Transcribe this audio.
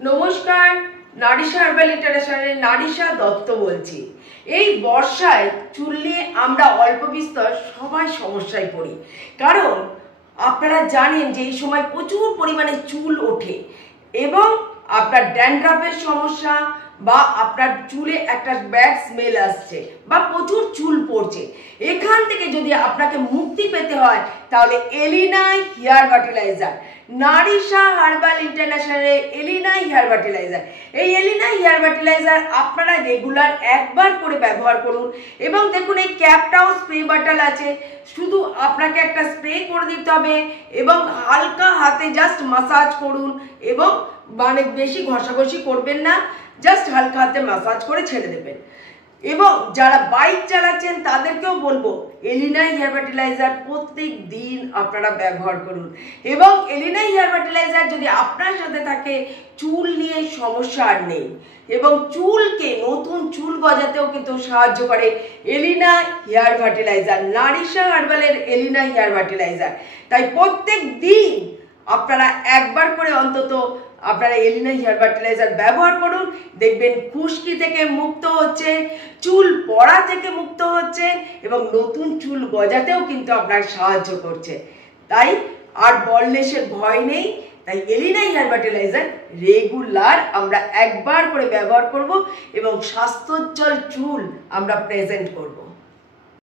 নমস্কার, নারিশা হার্বাল ইন্টারন্যাশনালের নারিশা দত্ত বলছি। এই বর্ষায় চুল নিয়ে আমরা অল্প বিস্তর সবাই সমস্যায় পড়ি, কারণ আপনারা জানেন যে এই সময় প্রচুর পরিমাণে চুল ওঠে এবং আপনার ড্যান্ড্রাফের সমস্যা বা আপনার চুলে একটা ব্যাড স্মেল আসছে বা প্রচুর চুল পড়ছে। এখান থেকে যদি আপনাকে মুক্তি পেতে হয় তাহলে এলিনা হেয়ার ফার্টিলাইজার, নারিশা হার্বাল ইন্টারন্যাশনালের এলিনা হেয়ার ফার্টিলাইজার, এই এলিনা হেয়ার ফার্টিলাইজার আপনারা রেগুলার একবার করে ব্যবহার করুন। এবং দেখুন এই ক্যাপটাও স্প্রে বটল আছে, শুধু আপনাকে একটা স্প্রে করে দিতে হবে এবং হালকা হাতে জাস্ট মাসাজ করুন এবং মানে বেশি ঘষাঘষি করবেন না, জাস্ট হালকা হাতে মাসাজ করে ছেড়ে দেবেন। এবং যারা বাইক চালাচ্ছেন তাদেরকেও বলবো এলিনা হেয়ার ফার্টিলাইজার প্রত্যেক দিন আপনারা ব্যবহার করুন। এবং এলিনা হেয়ার ফার্টিলাইজার যদি আপনার সাথে থাকে, চুল নিয়ে সমস্যা আর নেই এবং চুলকে নতুন চুল গজাতেও কিন্তু সাহায্য করে এলিনা হেয়ার ফার্টিলাইজার, নারিশা হার্বালের এলিনা হেয়ার ফার্টিলাইজার। তাই প্রত্যেক দিন আপনারা একবার করে অন্তত আপনারা এলিনা হেয়ার ফার্টিলাইজার ব্যবহার করুন, দেখবেন খুশকি থেকে মুক্ত হচ্ছে, চুল পড়া থেকে মুক্ত হচ্ছে এবং নতুন চুল গজাতেও কিন্তু আপনার সাহায্য করছে। তাই আর বলনেসের ভয় নেই। তাই এলিনা হেয়ার ফার্টিলাইজার রেগুলার আমরা একবার করে ব্যবহার করব এবং স্বাস্থ্যোজ্জ্বল চুল আমরা প্রেজেন্ট করব।